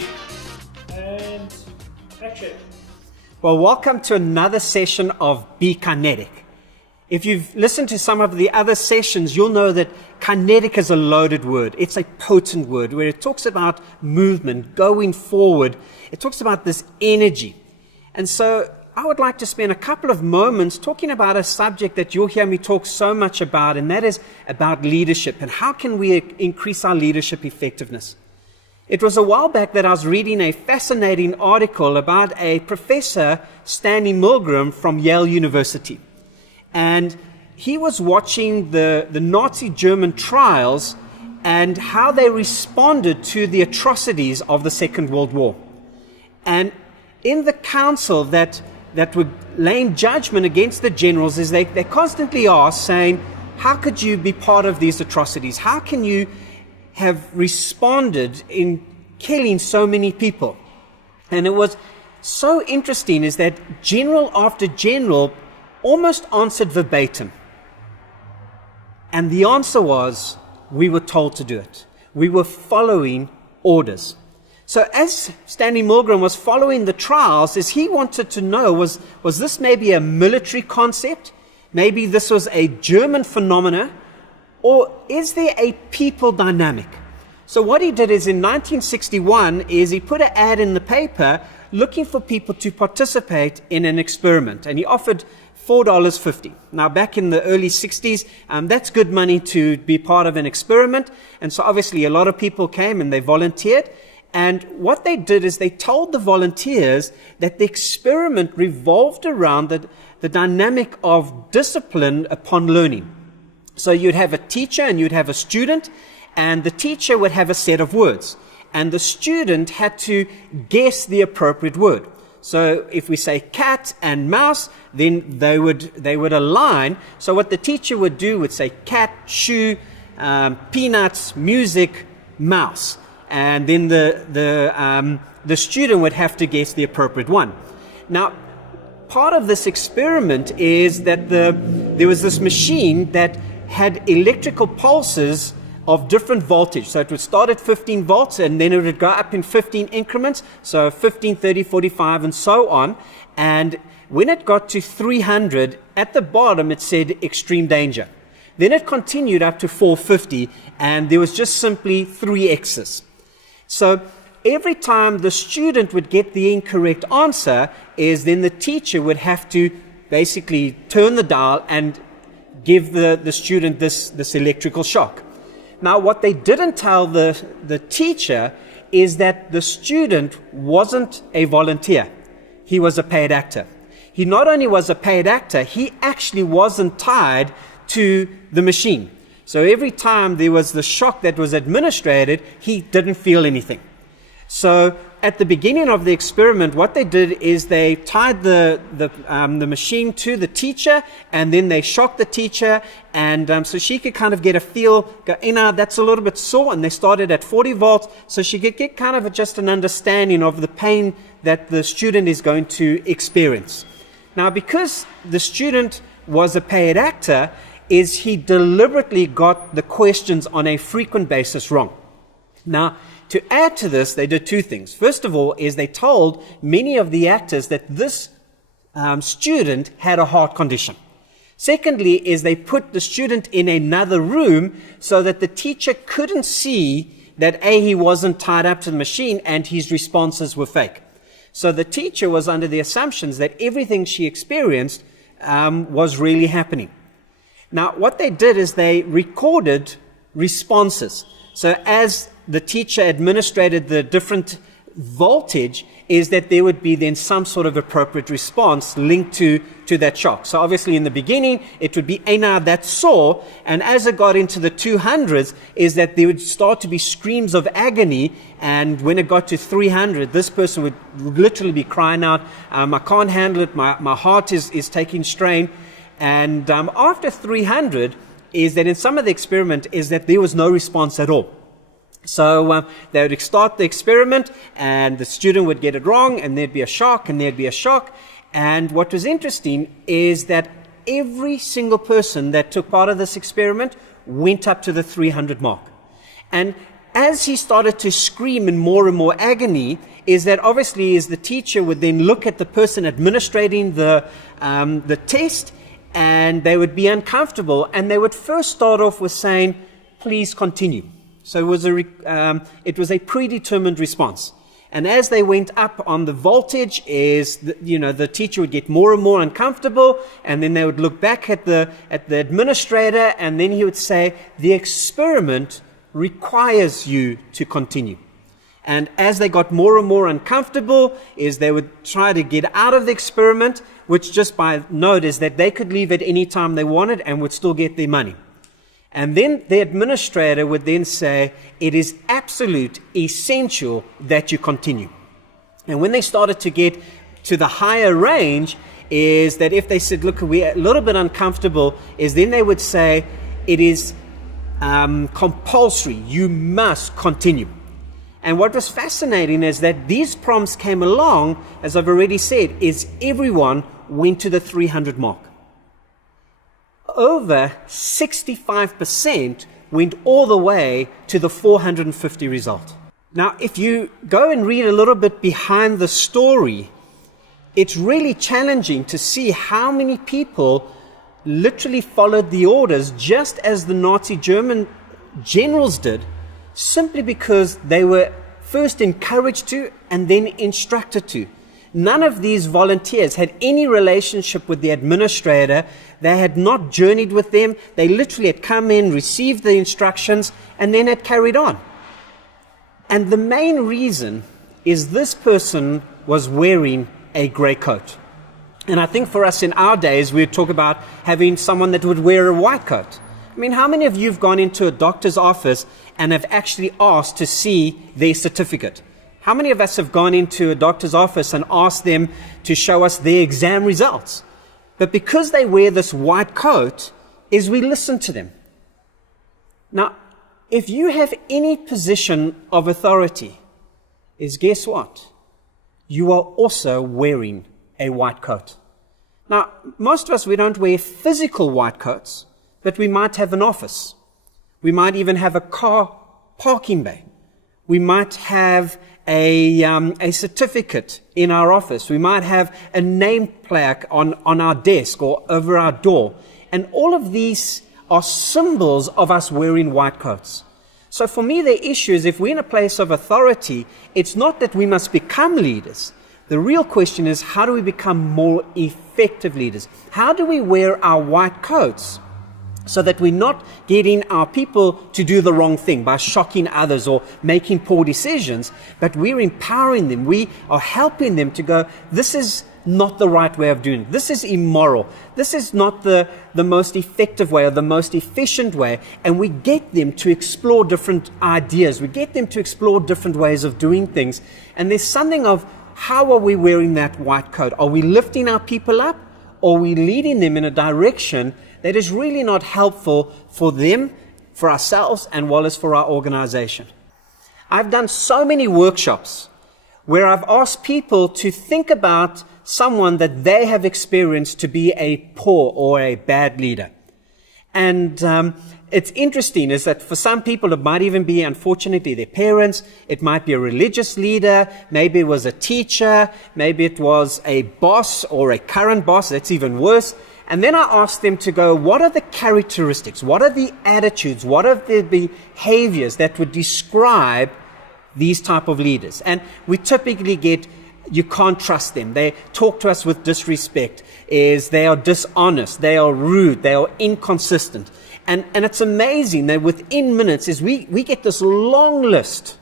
3, and action. Well, welcome to another session of Be Kinetic. If you've listened to some of the other sessions, you'll know that kinetic is a loaded word. It's a potent word where it talks about movement, going forward. It talks about this energy. And so I would like to spend a couple of moments talking about a subject that you'll hear me talk so much about, and that is about leadership and how can we increase our leadership effectiveness. It was a while back that I was reading a fascinating article about a professor, Stanley Milgram from Yale University. And he was watching the Nazi German trials and how they responded to the atrocities of the Second World War. And in the council that were laying judgment against the generals, is they constantly asked, saying, how could you be part of these atrocities? How can you have responded in killing so many people? And it was so interesting is that general after general almost answered verbatim. And the answer was, we were told to do it. We were following orders. So as Stanley Milgram was following the trials, as he wanted to know, was this maybe a military concept? Maybe this was a German phenomena? Or is there a people dynamic? So what he did is in 1961 is he put an ad in the paper looking for people to participate in an experiment. And he offered $4.50. Now, back in the early 60s, that's good money to be part of an experiment. And so obviously a lot of people came and they volunteered. And what they did is they told the volunteers that the experiment revolved around the dynamic of discipline upon learning. So you'd have a teacher and you'd have a student, and the teacher would have a set of words. And the student had to guess the appropriate word. So if we say cat and mouse, then they would align. So what the teacher would do would say cat, shoe, peanuts, music, mouse. And then the student would have to guess the appropriate one. Now, part of this experiment is that there was this machine that had electrical pulses of different voltage. So it would start at 15 volts and then it would go up in 15 increments. So 15, 30, 45 and so on. And when it got to 300, at the bottom it said extreme danger. Then it continued up to 450 and there was just simply 3 X's. So every time the student would get the incorrect answer is then the teacher would have to basically turn the dial and give the student this electrical shock. Now, what they didn't tell the teacher is that the student wasn't a volunteer. He was a paid actor. He not only was a paid actor, he actually wasn't tied to the machine. So every time there was the shock that was administered, he didn't feel anything. So at the beginning of the experiment, what they did is they tied the machine to the teacher, and then they shocked the teacher, and so she could kind of get a feel, go, that's a little bit sore, and they started at 40 volts, so she could get kind of just an understanding of the pain that the student is going to experience. Now, because the student was a paid actor, is he deliberately got the questions on a frequent basis wrong. Now, to add to this, they did 2 things. First of all, is they told many of the actors that this student had a heart condition. Secondly, is they put the student in another room so that the teacher couldn't see that he wasn't tied up to the machine and his responses were fake. So the teacher was under the assumptions that everything she experienced was really happening. Now, what they did is they recorded responses. So as the teacher administrated the different voltage, is that there would be then some sort of appropriate response linked to that shock. So obviously in the beginning, it would be, that's sore. And as it got into the 200s, is that there would start to be screams of agony. And when it got to 300, this person would literally be crying out, I can't handle it, my heart is taking strain. And after 300, is that in some of the experiment, is that there was no response at all. So they would start the experiment and the student would get it wrong and there'd be a shock and there'd be a shock. And what was interesting is that every single person that took part of this experiment went up to the 300 mark. And as he started to scream in more and more agony, is that obviously the teacher would then look at the person administrating the test, and they would be uncomfortable, and they would first start off with saying, please continue. So it was a predetermined response. And as they went up on the voltage, the teacher would get more and more uncomfortable, and then they would look back at the administrator, and then he would say, the experiment requires you to continue. And as they got more and more uncomfortable, they would try to get out of the experiment, which just by note is that they could leave at any time they wanted and would still get their money. And then the administrator would then say, it is absolute essential that you continue. And when they started to get to the higher range, is that if they said, look, we're a little bit uncomfortable, then they would say, it is compulsory, you must continue. And what was fascinating is that these prompts came along, as I've already said, is everyone went to the 300 mark. Over 65% went all the way to the 450 result. Now, if you go and read a little bit behind the story, it's really challenging to see how many people literally followed the orders just as the Nazi German generals did, simply because they were first encouraged to and then instructed to. None of these volunteers had any relationship with the administrator. They had not journeyed with them. They literally had come in, received the instructions, and then had carried on. And the main reason is this person was wearing a grey coat. And I think for us in our days, we'd talk about having someone that would wear a white coat. I mean, how many of you have gone into a doctor's office and have actually asked to see their certificate? How many of us have gone into a doctor's office and asked them to show us their exam results? But because they wear this white coat, we listen to them. Now, if you have any position of authority, guess what? You are also wearing a white coat. Now, most of us, we don't wear physical white coats, but we might have an office. We might even have a car parking bay. We might have a certificate in our office. We might have a name plaque on our desk or over our door. And all of these are symbols of us wearing white coats. So for me, the issue is if we're in a place of authority, it's not that we must become leaders. The real question is, how do we become more effective leaders? How do we wear our white coats so that we're not getting our people to do the wrong thing by shocking others or making poor decisions, but we're empowering them. We are helping them to go, this is not the right way of doing it. This is immoral. This is not the most effective way or the most efficient way. And we get them to explore different ideas. We get them to explore different ways of doing things. And there's something of, how are we wearing that white coat? Are we lifting our people up? Or are we leading them in a direction that is really not helpful for them, for ourselves, and well as for our organization? I've done so many workshops where I've asked people to think about someone that they have experienced to be a poor or a bad leader. And it's interesting is that for some people it might even be, unfortunately, their parents. It might be a religious leader. Maybe it was a teacher. Maybe it was a boss or a current boss. That's even worse. And then I asked them to go, what are the characteristics? What are the attitudes? What are the behaviors that would describe these type of leaders? And we typically get, you can't trust them. They talk to us with disrespect. They are dishonest. They are rude. They are inconsistent. And it's amazing that within minutes we get this long list.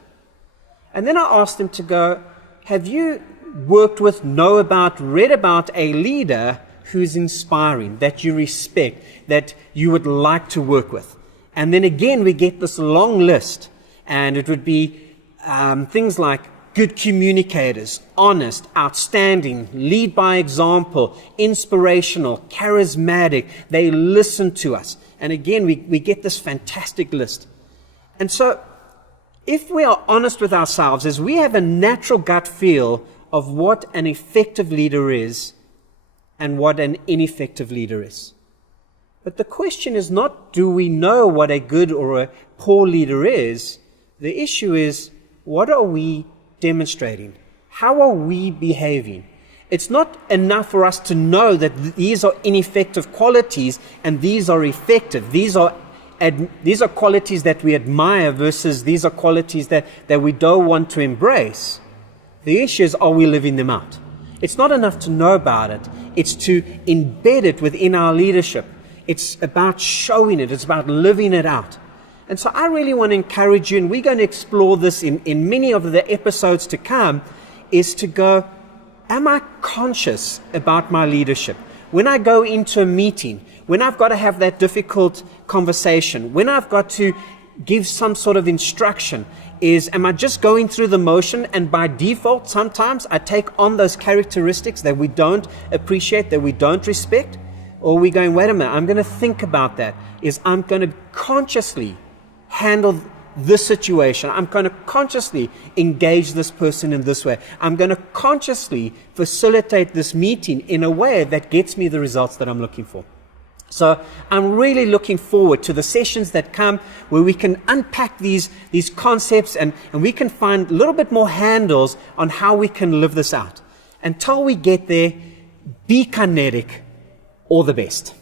And then I asked them to go, have you worked with, read about a leader who's inspiring, that you respect, that you would like to work with? And then again, we get this long list, and it would be things like good communicators, honest, outstanding, lead by example, inspirational, charismatic, they listen to us. And again, we get this fantastic list. And so, if we are honest with ourselves, as we have a natural gut feel of what an effective leader is, and what an ineffective leader is. But the question is not, do we know what a good or a poor leader is? The issue is, what are we demonstrating? How are we behaving? It's not enough for us to know that these are ineffective qualities and these are effective. These are qualities that we admire versus these are qualities that we don't want to embrace. The issue is, are we living them out? It's not enough to know about it. It's to embed it within our leadership. It's about showing it. It's about living it out. And so I really want to encourage you, and we're going to explore this in many of the episodes to come, is to go, am I conscious about my leadership? When I go into a meeting, when I've got to have that difficult conversation, when I've got to give some sort of instruction, am I just going through the motion, and by default sometimes I take on those characteristics that we don't appreciate, that we don't respect? Or are we going, wait a minute, I'm going to think about that, I'm going to consciously handle this situation. I'm going to consciously engage this person in this way. I'm going to consciously facilitate this meeting in a way that gets me the results that I'm looking for. So I'm really looking forward to the sessions that come where we can unpack these concepts and we can find a little bit more handles on how we can live this out. Until we get there, be kinetic, all the best.